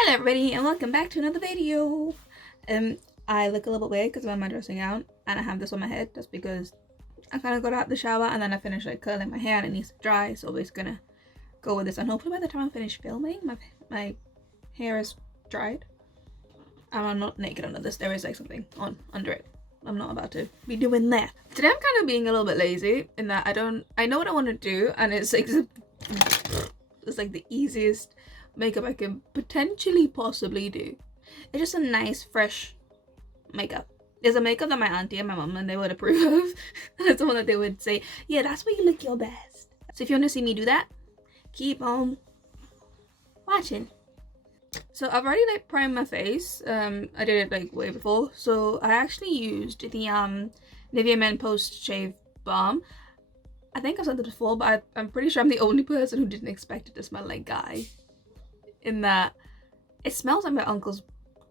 Hello everybody and welcome back to another video. I look a little bit weird because I'm dressing out and I have this on my head just because I kind of got out the shower and then I finished like curling my hair and it needs to dry, so we're just gonna go with this, and hopefully by the time I finish filming my hair is dried and I'm not naked under this. There is like something on under it. I'm not about to be doing that. Today I'm kind of being a little bit lazy in that I know what I want to do, and it's like the easiest makeup I can potentially possibly do. It's just a nice fresh makeup. It's a makeup that my auntie and my mum and they would approve of. It's the one that they would say, yeah, that's where you look your best. So if you want to see me do that, keep on watching. So I've already like primed my face. I did it like way before. So I actually used the Nivea Men Post Shave Balm. I think I've said this before, but I'm pretty sure I'm the only person who didn't expect it to smell like Guy. In that it smells like my uncle's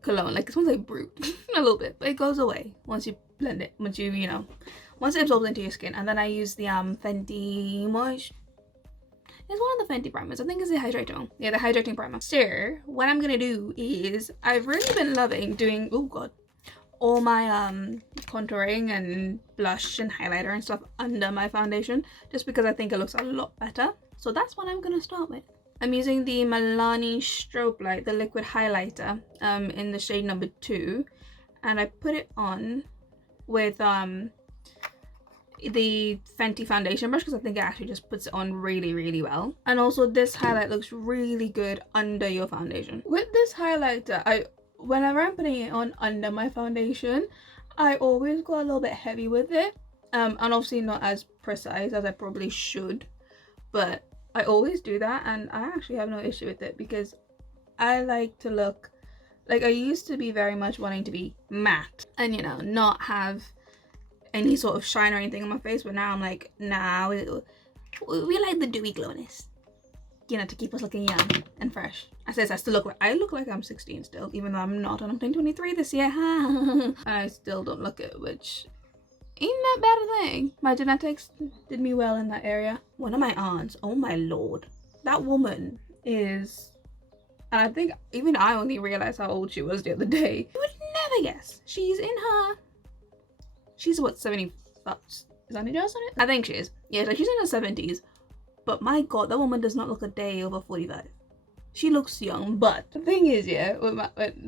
cologne, like it smells like Brute a little bit, but it goes away once you blend it, once it absorbs into your skin. And then I use the Fenty Moist. It's one of the Fenty primers. I think it's the hydrating. Yeah, the hydrating primer. So what I'm gonna do is I've really been loving doing all my contouring and blush and highlighter and stuff under my foundation, just because I think it looks a lot better. So that's what I'm gonna start with. I'm using the Milani Strobe Light, the liquid highlighter, in the shade number 2, and I put it on with the Fenty foundation brush because I think it actually just puts it on really, really well. And also this highlight looks really good under your foundation. With this highlighter, whenever I'm putting it on under my foundation, I always go a little bit heavy with it, and obviously not as precise as I probably should, but I always do that, and I actually have no issue with it because I like to look like, I used to be very much wanting to be matte and, you know, not have any sort of shine or anything on my face, but now I'm like, nah, we like the dewy glowiness, you know, to keep us looking young and fresh. I look like I'm 16 still, even though I'm not, and I'm turning 23 this year. I still don't look it, which ain't that bad a thing. My genetics did me well in that area. One of my aunts, oh my lord, that woman is, and I think even I only realized how old she was the other day. You would never guess. She's what, 70? Is that any just on it? I think she is. Yeah, like she's in her 70s. But my god, that woman does not look a day over 45. She looks young, but the thing is, yeah, with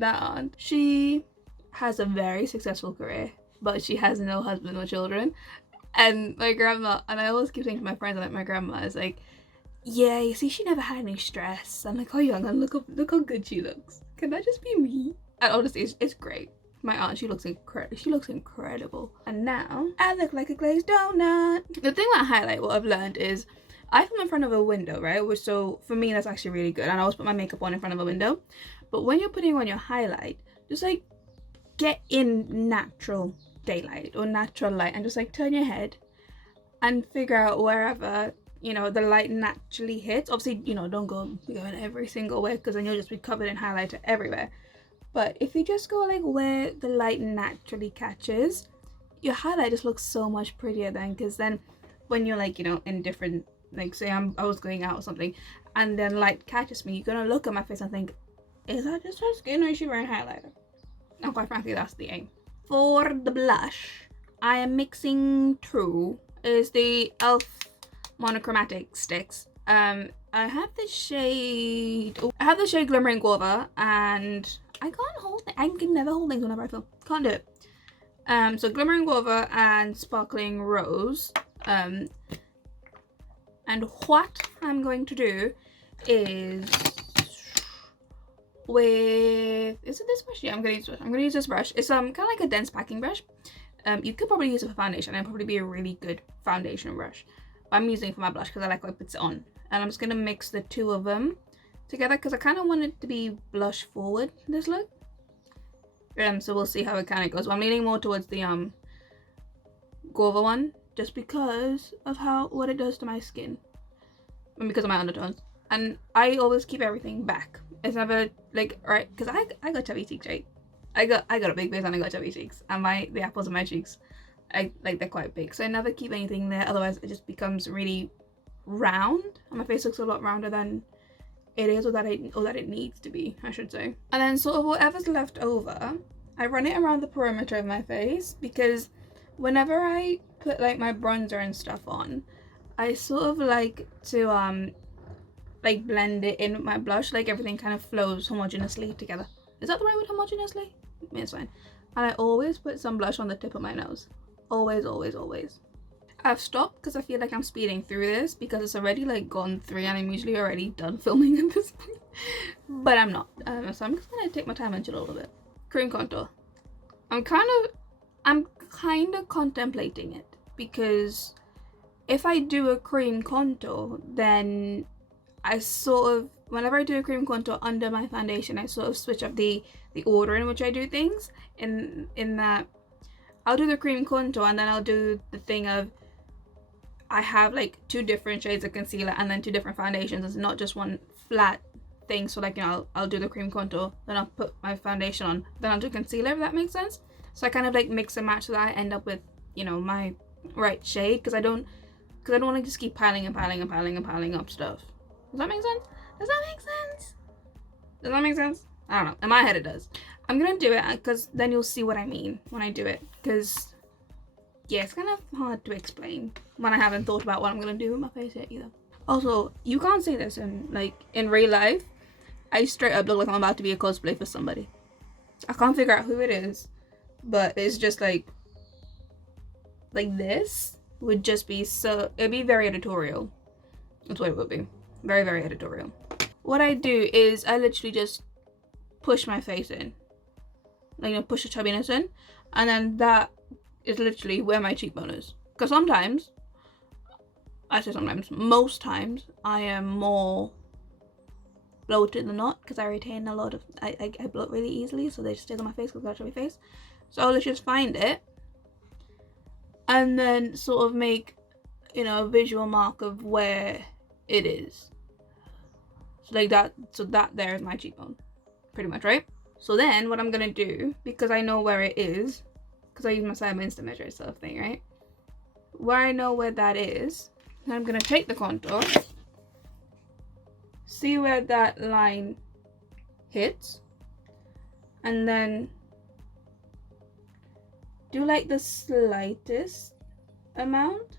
that aunt, she has a very successful career, but she has no husband or children. And my grandma, and I always keep saying to my friends, like, my grandma is like, yeah, you see, she never had any stress. I'm like, oh young, and look how good she looks. Can that just be me? And honestly, it's great. My aunt, she looks incredible. And now I look like a glazed donut. The thing about highlight, what I've learned is I film in front of a window, right? Which, so for me, that's actually really good. And I always put my makeup on in front of a window. But when you're putting on your highlight, just like get in natural daylight or natural light and just like turn your head and figure out wherever, you know, the light naturally hits. Obviously, you know, don't go going every single way because then you'll just be covered in highlighter everywhere. But if you just go like where the light naturally catches, your highlight just looks so much prettier then, because then when you're like, you know, in different, like say I was going out or something and then light catches me, you're gonna look at my face and think, is that just her skin or is she wearing highlighter? And quite frankly, that's the aim. For the blush, I am mixing two is the e.l.f. monochromatic sticks. I have the shade Glimmering Guava, and I can't hold it. I can never hold things whenever I film. Can't do it. So Glimmering Guava and Sparkling Rose. And what I'm going to do is is it this brush? Yeah, I'm gonna use this brush. It's kind of like a dense packing brush. You could probably use it for foundation, and probably be a really good foundation brush. But I'm using it for my blush because I like what it puts it on. And I'm just gonna mix the two of them together because I kind of want it to be blush forward, this look. So we'll see how it kind of goes. Well, I'm leaning more towards the guava one, just because of what it does to my skin and because of my undertones. And I always keep everything back. It's never like, right, because I got chubby cheeks, right? I got a big face and I got chubby cheeks, and the apples of my cheeks, they're quite big, so I never keep anything there, otherwise it just becomes really round and my face looks a lot rounder than it is, or that it needs to be, I should say. And then sort of whatever's left over, I run it around the perimeter of my face, because whenever I put like my bronzer and stuff on, I sort of like to like blend it in with my blush, like everything kind of flows homogeneously together. Is that the right word, homogeneously? I mean, it's fine. And I always put some blush on the tip of my nose. Always, always, always. I've stopped because I feel like I'm speeding through this, because it's already like gone 3 and I'm usually already done filming at this point. But I'm not. So I'm just gonna take my time and chill a little bit. Cream contour. I'm kind of contemplating it, because if I do a cream contour, then I sort of, whenever I do a cream contour under my foundation, I sort of switch up the order in which I do things, in that I'll do the cream contour and then I'll do the thing of, I have like 2 different shades of concealer and then 2 different foundations. It's not just one flat thing. So like, you know, I'll do the cream contour, then I'll put my foundation on, then I'll do concealer, if that makes sense. So I kind of like mix and match so that I end up with, you know, my right shade, because I don't want to just keep piling and piling and piling and piling up stuff. Does that make sense? Does that make sense? Does that make sense? I don't know. In my head it does. I'm gonna do it because then you'll see what I mean when I do it. Because, yeah, it's kind of hard to explain when I haven't thought about what I'm gonna do with my face yet either. Also, you can't see this in real life. I straight up look like I'm about to be a cosplay for somebody. I can't figure out who it is, but it's just like this would just be so, it'd be very editorial. That's what it would be. Very, very editorial. What I do is I literally just push my face in, like, you know, push the chubbiness in, and then that is literally where my cheekbone is. Because sometimes, I say sometimes, most times I am more bloated than not, because I retain a lot of, I bloat really easily, so they just stick on my face because I've got a chubby face. So I'll just find it and then sort of make, you know, a visual mark of where it is. So like that, so that there is my cheekbone, pretty much, right? So then what I'm gonna do, because I know where it is, because I use my Cyber Instant Measure sort of thing, right? Where I know where that is, I'm gonna take the contour, see where that line hits, and then do like the slightest amount,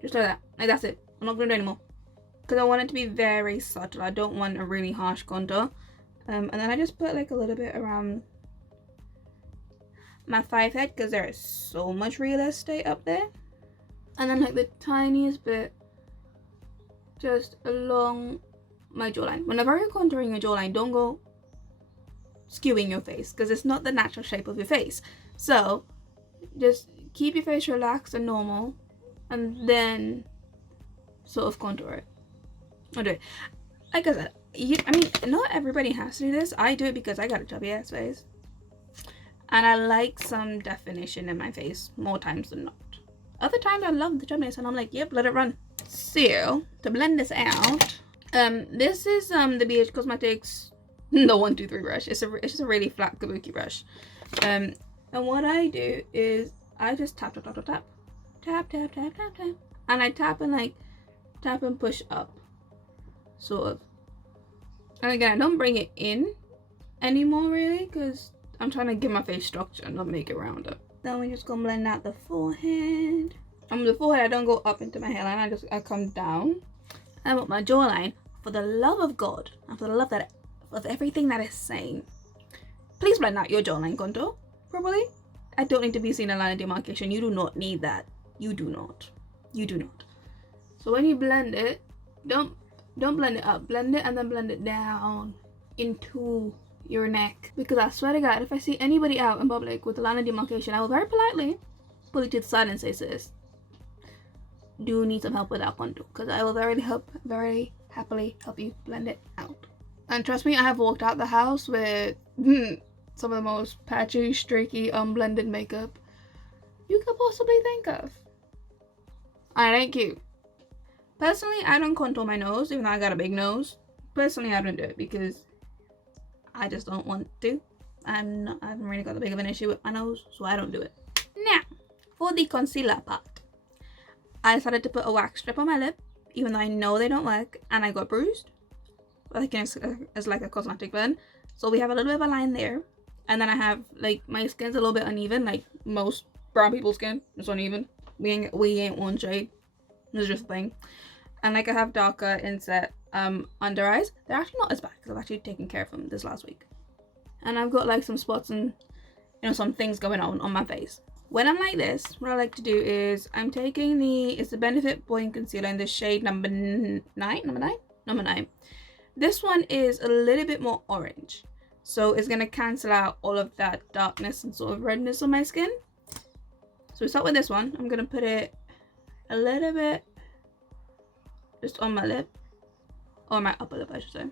just like that, like that's it. I'm not gonna do anymore, because I want it to be very subtle. I don't want a really harsh contour. And then I just put like a little bit around my 5-head, because there is so much real estate up there, and then like the tiniest bit just along my jawline. Whenever you're contouring your jawline, don't go skewing your face, because it's not the natural shape of your face. So just keep your face relaxed and normal, and then sort of contour it. I'll do it. Like I said, I mean, not everybody has to do this. I do it because I got a chubby ass face, and I like some definition in my face more times than not. Other times I love the chubbiness and I'm like, yep, let it run. So to blend this out, this is the BH Cosmetics the 123 brush. It's just a really flat kabuki brush. And what I do is I just tap, tap, tap, tap, tap, tap, tap, tap, tap, tap, and I tap and push up, sort of. And again, I don't bring it in anymore really, because I'm trying to give my face structure and not make it rounder. Then we're just gonna blend out the forehead. And with the forehead, I don't go up into my hairline. I come down. And with my jawline, for the love of God and for the love of everything that is sane, please blend out your jawline contour properly. I don't need to be seeing a line of demarcation. You do not need that. You do not. You do not. So when you blend it, don't blend it up. Blend it and then blend it down into your neck. Because I swear to God, if I see anybody out in public with a line of demarcation, I will very politely pull it to the side and say, sis, do you need some help with that contour? Because I will very happily help you blend it out. And trust me, I have walked out the house with some of the most patchy, streaky, unblended makeup you could possibly think of. And it ain't cute. Personally, I don't contour my nose, even though I got a big nose. Personally, I don't do it because I just don't want to. I haven't really got that big of an issue with my nose, so I don't do it. Now, for the concealer part, I decided to put a wax strip on my lip even though I know they don't work, and I got bruised. Like, it's like a cosmetic burn. So we have a little bit of a line there. And then I have, like, my skin's a little bit uneven, like most brown people's skin. It's uneven. We ain't one shade. It's just a thing. And like I have darker inset under eyes. They're actually not as bad because I've actually taken care of them this last week. And I've got like some spots and, you know, some things going on my face. When I'm like this, what I like to do is I'm taking it's the Benefit Buoyant Concealer in the shade number 9. This one is a little bit more orange. So it's going to cancel out all of that darkness and sort of redness on my skin. So we start with this one. I'm going to put it a little bit just on my lip. Or my upper lip, I should say.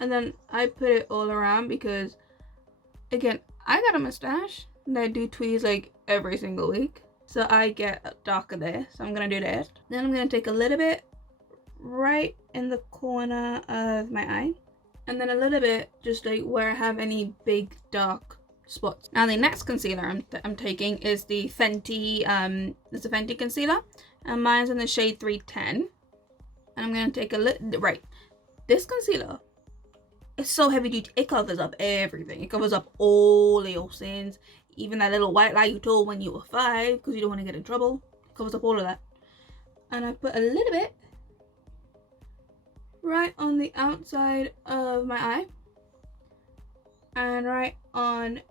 And then I put it all around because, again, I got a mustache. And I do tweeze like every single week. So I get darker there. So I'm going to do that. Then I'm going to take a little bit right in the corner of my eye. And then a little bit just like where I have any big dark spots. Now the next concealer I'm taking is the Fenty concealer, and mine's in the shade 310. And I'm gonna take a little This concealer is so heavy duty. It covers up everything. It covers up all of your sins, even that little white lie you told when you were 5 because you don't want to get in trouble. It covers up all of that. And I put a little bit right on the outside of my eye, and right on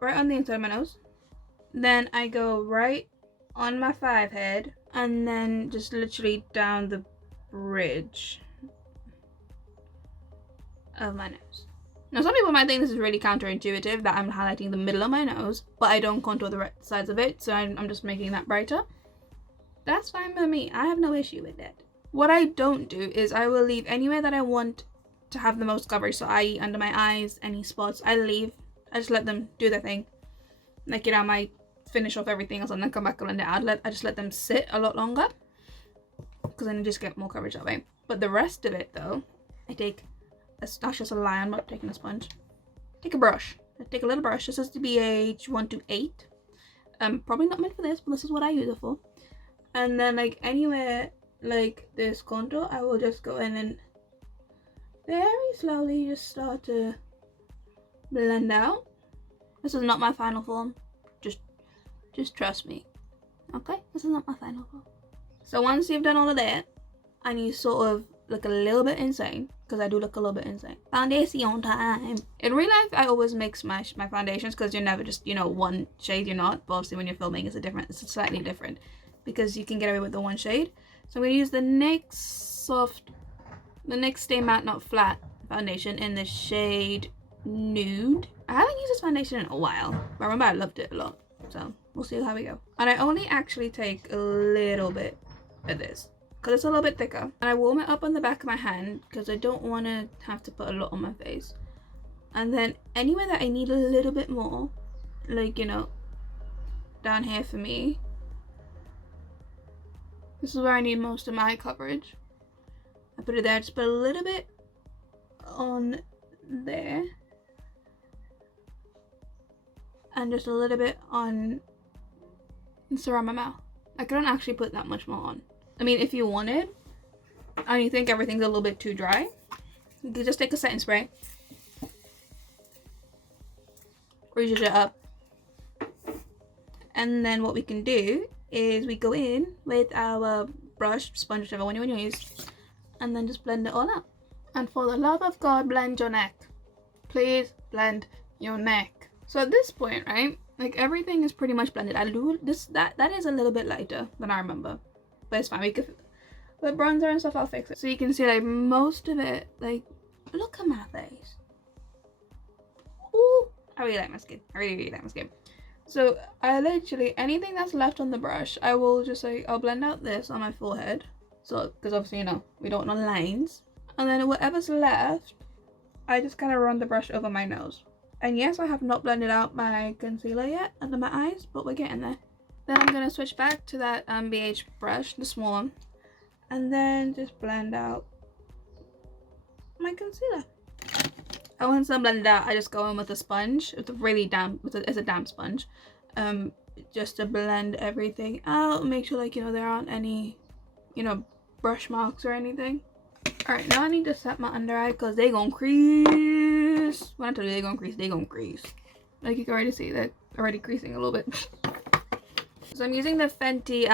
the inside of my nose. Then I go right on my 5 head, and then just literally down the bridge of my nose. Now some people might think this is really counterintuitive that I'm highlighting the middle of my nose, but I don't contour the sides of it, so I'm just making that brighter. That's fine by me. I have no issue with that. What I don't do is I will leave anywhere that I want to have the most coverage. So i.e. under my eyes, any spots, I just let them do their thing. Like, you know, I might finish off everything else and then come back and blend it out. I just let them sit a lot longer because then I just get more coverage that way. But the rest of it though, I take, that's just a lie, I'm not taking a sponge. Take a brush. I take a little brush. This is the BH128. Probably not meant for this, but this is what I use it for. And then like anywhere like this contour, I will just go in and very slowly just start to blend out. This is not my final form. Just trust me. Okay? This is not my final form. So once you've done all of that, and you sort of look a little bit insane, because I do look a little bit insane. Foundation time. In real life, I always mix my foundations because you're never just, you know, one shade. You're not. But obviously when you're filming, it's slightly different because you can get away with the one shade. So I'm going to use the NYX Stay Matte Not Flat foundation in the shade Nude. I haven't used this foundation in a while, but I remember I loved it a lot. So we'll see how we go. And I only actually take a little bit of this because it's a little bit thicker. And I warm it up on the back of my hand because I don't want to have to put a lot on my face. And then anywhere that I need a little bit more, like, you know, down here for me, this is where I need most of my coverage. I put it there, just put a little bit on there. And just a little bit on around my mouth. I couldn't actually put that much more on. I mean, if you wanted, and you think everything's a little bit too dry, you could just take a setting spray. Grease it up. And then what we can do is we go in with our brush, sponge, whichever one you want to use, and then just blend it all up. And for the love of God, blend your neck. Please blend your neck. So at this point, right, like everything is pretty much blended. I'll do this, that is a little bit lighter than I remember, but it's fine. We could, with bronzer and stuff, I'll fix it. So you can see like most of it, like, look at my face. Ooh, I really like my skin. I really, really like my skin. So I literally, anything that's left on the brush, I will just like, I'll blend out this on my forehead. So, because obviously, you know, we don't want lines. And then whatever's left, I just kind of run the brush over my nose. And yes, I have not blended out my concealer yet under my eyes, but we're getting there. Then I'm going to switch back to that BH brush, the small one. And then just blend out my concealer. And once I'm blended out, I just go in with a sponge. It's a really damp, it's a damp sponge. Just to blend everything out. Make sure, like, you know, there aren't any, you know, brush marks or anything. Alright, now I need to set my under eye because they gonna crease. When I tell you they gonna crease, they gonna crease. Like you can already see, they're already creasing a little bit. So I'm using the Fenty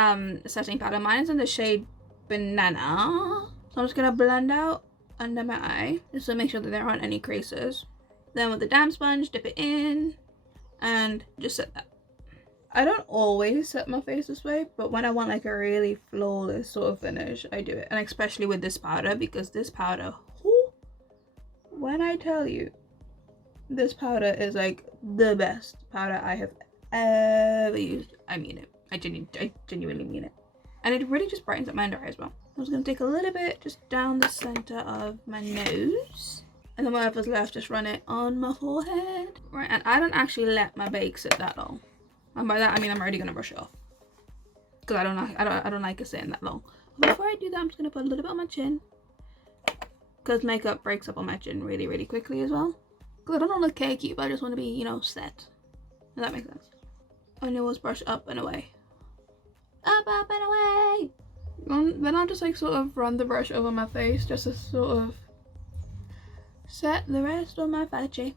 setting powder. Mine is in the shade Banana. So I'm just gonna blend out under my eye just to make sure that there aren't any creases. Then with the damp sponge, dip it in and just set that. I don't always set my face this way, but when I want like a really flawless sort of finish, I do it. And especially with this powder, because this powder, whoo, when I tell you, this powder is like the best powder I have ever used. I mean it. I genuinely mean it. And it really just brightens up my under eye as well. I'm just going to take a little bit just down the center of my nose. And then whatever's left, just run it on my forehead. Right, and I don't actually let my bake sit that long. And by that I mean I'm already gonna brush it off because I don't like it sitting that long. But before I do that, I'm just gonna put a little bit on my chin because makeup breaks up on my chin really quickly as well. Because I don't want to look cakey, but I just want to be, you know, set. Does that make sense? And it was brush up and away, up and away. Then I'll just like sort of run the brush over my face just to sort of set the rest of my face.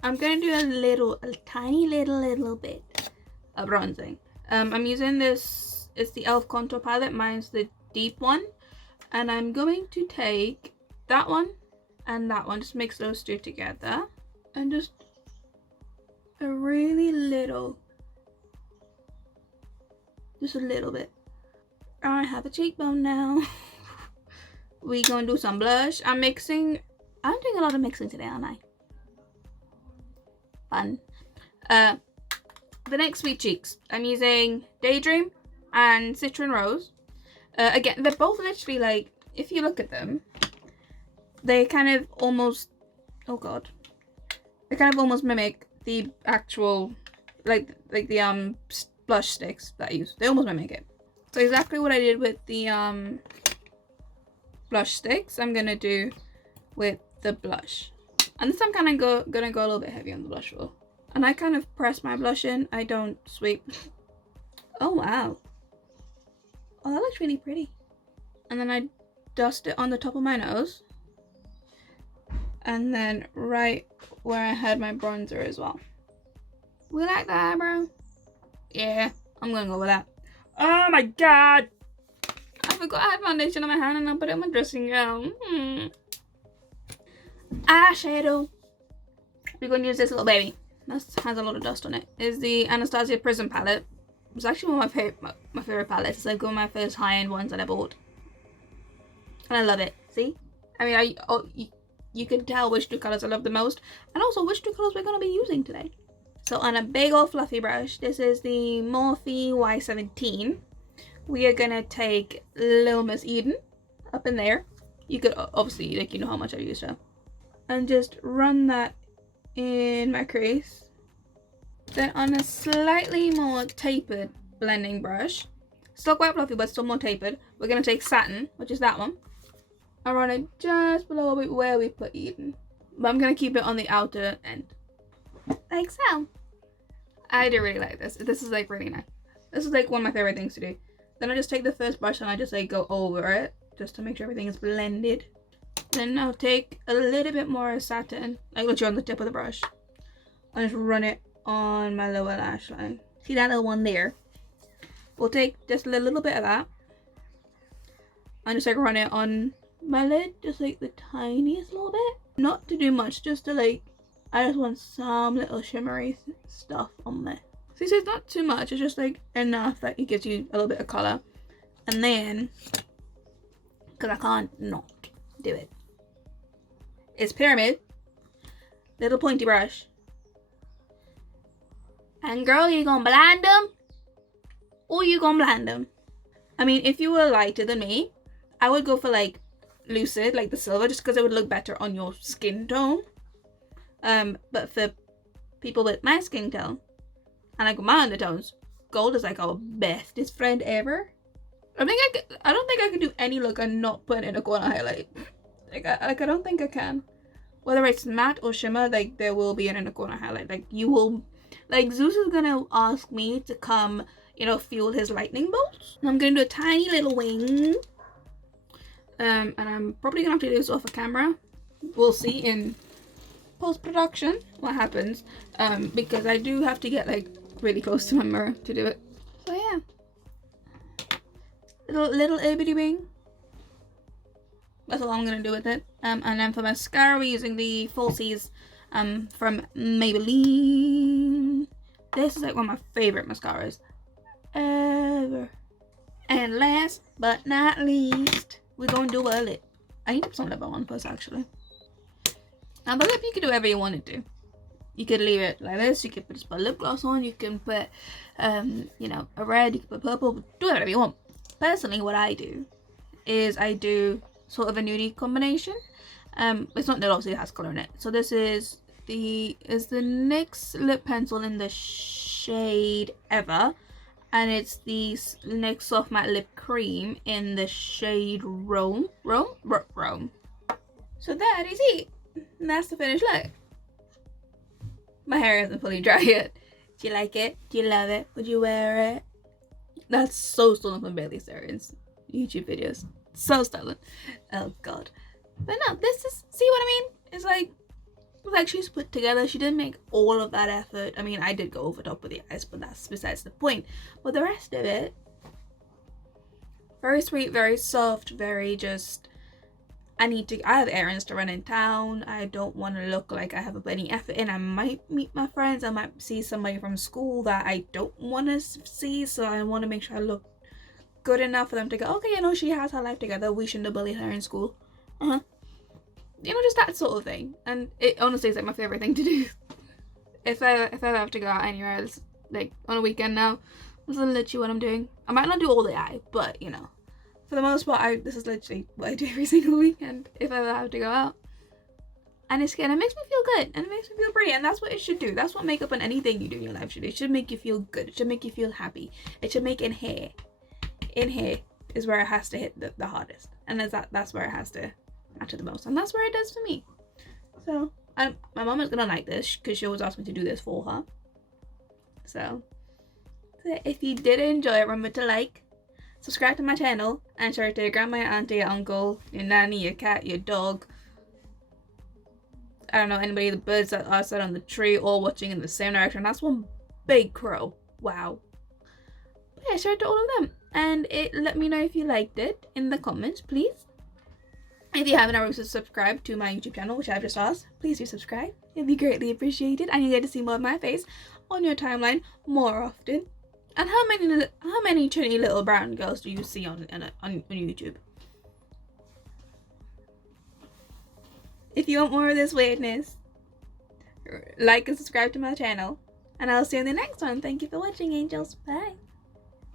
I'm gonna do a tiny little bit of bronzing. I'm using this, it's the e.l.f. contour palette. Mine's the deep one, and I'm going to take that one and that one, just mix those two together, and just a really little, just a little bit. I have a cheekbone now. We gonna do some blush. I'm doing a lot of mixing today, aren't I? Fun. The next sweet cheeks, I'm using Daydream and Citron Rose. Again, they're both literally like, if you look at them, they kind of almost, oh god, they kind of almost mimic the actual like the blush sticks that I use. They almost mimic it. So exactly what I did with the blush sticks, I'm gonna do with the blush. And this I'm kind of gonna go a little bit heavy on the blush roll. And I kind of press my blush in. I don't sweep. Oh wow. Oh, that looks really pretty. And then I dust it on the top of my nose. And then right where I had my bronzer as well. We like that, eyebrow? Yeah, I'm gonna go with that. Oh my god! I forgot I had foundation on my hand and I put it in my dressing gown. Eyeshadow. We're going to use this little baby. This has a lot of dust on it. It's the Anastasia Prism palette. It's actually one of my favorite palettes. It's like one of my first high-end ones that I bought. And I love it. See? I mean, you can tell which two colors I love the most. And also which two colors we're going to be using today. So on a big old fluffy brush, this is the Morphe Y17. We are going to take Little Miss Eden up in there. You could obviously, like, you know how much I've used her. And just run that in my crease. Then on a slightly more tapered blending brush, still quite fluffy but still more tapered, we're going to take Satin, which is that one, and run it just below where we put Eden. But I'm going to keep it on the outer end, like so. I do really like this. This is like really nice. This is like one of my favorite things to do. Then I just take the first brush and I just like go over it just to make sure everything is blended. Then I'll take a little bit more Satin, like literally on the tip of the brush, and just run it on my lower lash line. See that little one there? We'll take just a little bit of that and just like run it on my lid, just like the tiniest little bit. Not to do much, just to like, I just want some little shimmery stuff on there. See, so it's not too much, it's just like enough that it gives you a little bit of colour. And then, because I can't not do it, it's Pyramid, little pointy brush, and girl, you gonna blend them or you gonna blend them. I mean, if you were lighter than me, I would go for like Lucid, like the silver, just because it would look better on your skin tone. But for people with my skin tone and like my undertones, gold is like our bestest friend ever. I don't think I could do any look and not put in a corner highlight. I don't think I can. Whether it's matte or shimmer, like there will be an inner corner highlight. Like you will, like Zeus is gonna ask me to come, you know, fuel his lightning bolts. And I'm gonna do a tiny little wing and I'm probably gonna have to do this off a camera. We'll see in post-production what happens, because I do have to get like really close to my mirror to do it. So yeah, little itty wing. That's all I'm gonna do with it. And then for mascara, we're using the Falsies from Maybelline. This is like one of my favorite mascaras ever. And last but not least, we're gonna do a lip. I need to put some lip on first, actually. Now the lip, you can do whatever you want to do. You could leave it like this. You could just put lip gloss on. You can put, you know, a red. You can put purple. Do whatever you want. Personally, what I do is I do sort of a nudie combination. It's not that obviously it has color in it. So this is the NYX lip pencil in the shade Ever, and it's the NYX soft matte lip cream in the shade Rome. So that is it. And that's the finished look. My hair isn't fully dry yet. Do you like it? Do you love it? Would you wear it? That's so stolen from Bailey Sarah's YouTube videos. So stolen. Oh god. But no, this is, see what I mean? It's like she's put together. She didn't make all of that effort. I mean, I did go over top with the eyes, but that's besides the point. But the rest of it, very sweet, very soft, very just, I have errands to run in town. I don't want to look like I haven't put any effort in. I might meet my friends. I might see somebody from school that I don't want to see. So I want to make sure I look good enough for them to go, okay, you know, she has her life together. We shouldn't have bullied her in school. You know, just that sort of thing. And it honestly is like my favorite thing to do. If I have to go out anywhere else, like on a weekend now, this is literally what I'm doing. I might not do all the eye, but you know, for the most part, this is literally what I do every single weekend if I ever have to go out. And it makes me feel good, and it makes me feel pretty, and that's what it should do. That's what makeup and anything you do in your life should do. It should make you feel good. It should make you feel happy. It should make in here is where it has to hit the hardest, and that's where it has to matter the most, and that's where it does for me. So my mom is gonna like this because she always asks me to do this for her. So if you did enjoy it, remember to like, subscribe to my channel, and share it to your grandma, your auntie, your uncle, your nanny, your cat, your dog, I don't know, anybody, the birds that are sat on the tree, all watching in the same direction. That's one big crow. Wow. But yeah, share it to all of them, and let me know if you liked it in the comments, please. If you haven't already subscribed to my YouTube channel, which I've just asked, please do subscribe. It'd be greatly appreciated, and you get to see more of my face on your timeline more often. And how many tiny little brown girls do you see on YouTube? If you want more of this weirdness, like and subscribe to my channel, and I'll see you in the next one. Thank you for watching, angels. Bye.